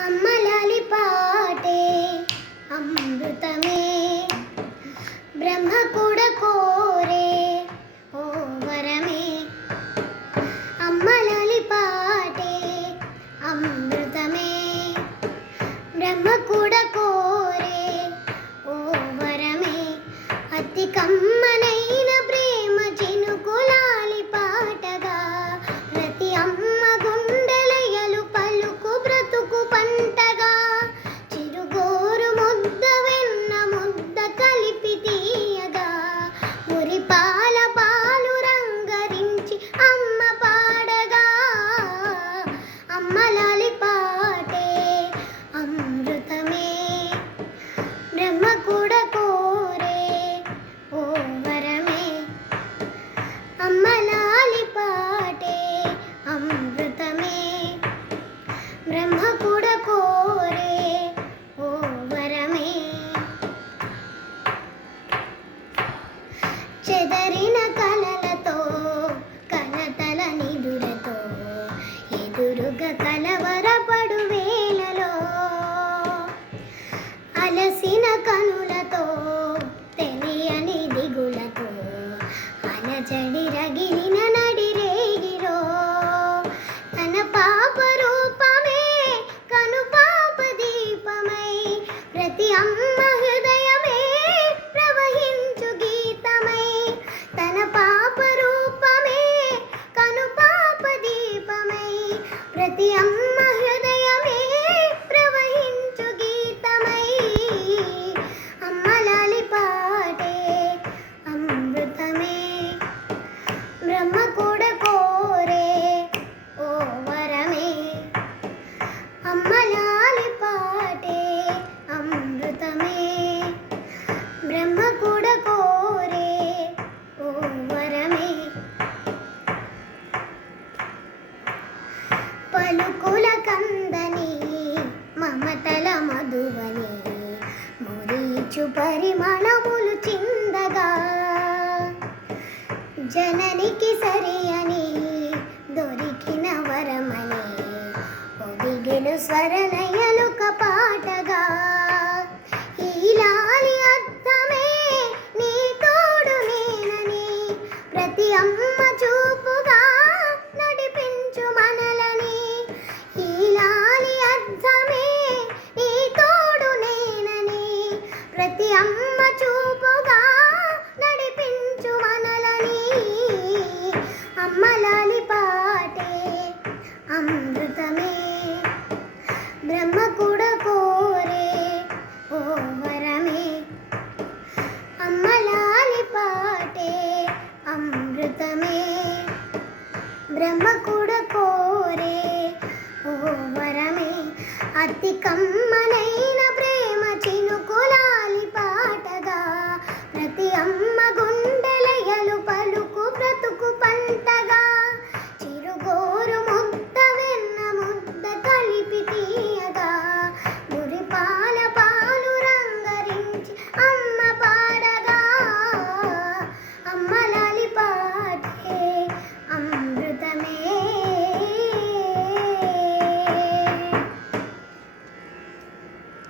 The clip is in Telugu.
అమ్మలాలి పాటే అమృతమే బ్రహ్మ కూడా కోరే ఓ వరమే. అమ్మలాలి పాటే అమృతమే బ్రహ్మ కూడా కోరే ఓ వరమే. అతి కమ్మనైన ప్రేమ చినుకులాలి పాటగా ప్రతి అమ్మ గుండెలయలు పలుకు బ్రతుకు పంటగా. చిరుగోరు ముద్ద వెన్న ముద్ద కలిపి తీయగా మురిపాల పాలు రంగరించి అమ్మ పాడగా. అమ్మలాలి పాటే అమృతమే బ్రహ్మ కూడా కోరే ఓ వరమే. అమ్మలాలి పాటే అమృతమే బ్రహ్మ కూడా కోరే ఓ వరమే. చెదరిన కలలతో కలతల నిదురతో ఎదురుగా కలవరపడు వేళలో అలసిన కనులతో తెలియని దిగులతో అలజడి రగిలిన నడిరేగిలో తన పాప రూపమే కను పాప దీపమై ప్రతి అమ్మ హృదయమే ప్రవహించు గీతమై. తన పాప రూపమే కను పాప దీపమై ప్రతి అమ్మ హృదయమే ప్రవహించు గీతమై. అమ్మలాలి పాటే అమృతమే బ్రహ్మ కూడా కోరే ఓ వరమే. అమ్మలాలి పాటే అమృతమే బ్రహ్మ కూడా కోరే ఓ వరమే. పలుకుల కందని మమతల మధువని మురీచు పరిమళములు చిందగా జననికి సరి అని దొరికిన వరమని ఒదిగెను స్వరలయలు కపాటగా. ఈలాలి అర్థమే నీ తోడు నేనని ప్రతి అమ్మ చూపుగా నడిపించు మనలని. ఈలాలి అర్థమే నీ తోడు నేనని ప్రతి అమ్మ చూపుగా నడిపించు మనలని. అమ్మలాలి పాటే అమృతమే బ్రహ్మ కూడా కోరే ఓ వరమే. అమ్మలాలి పాటే అమృతమే బ్రహ్మ కూడా కోరే ఓ వరమే. అతి కమ్మ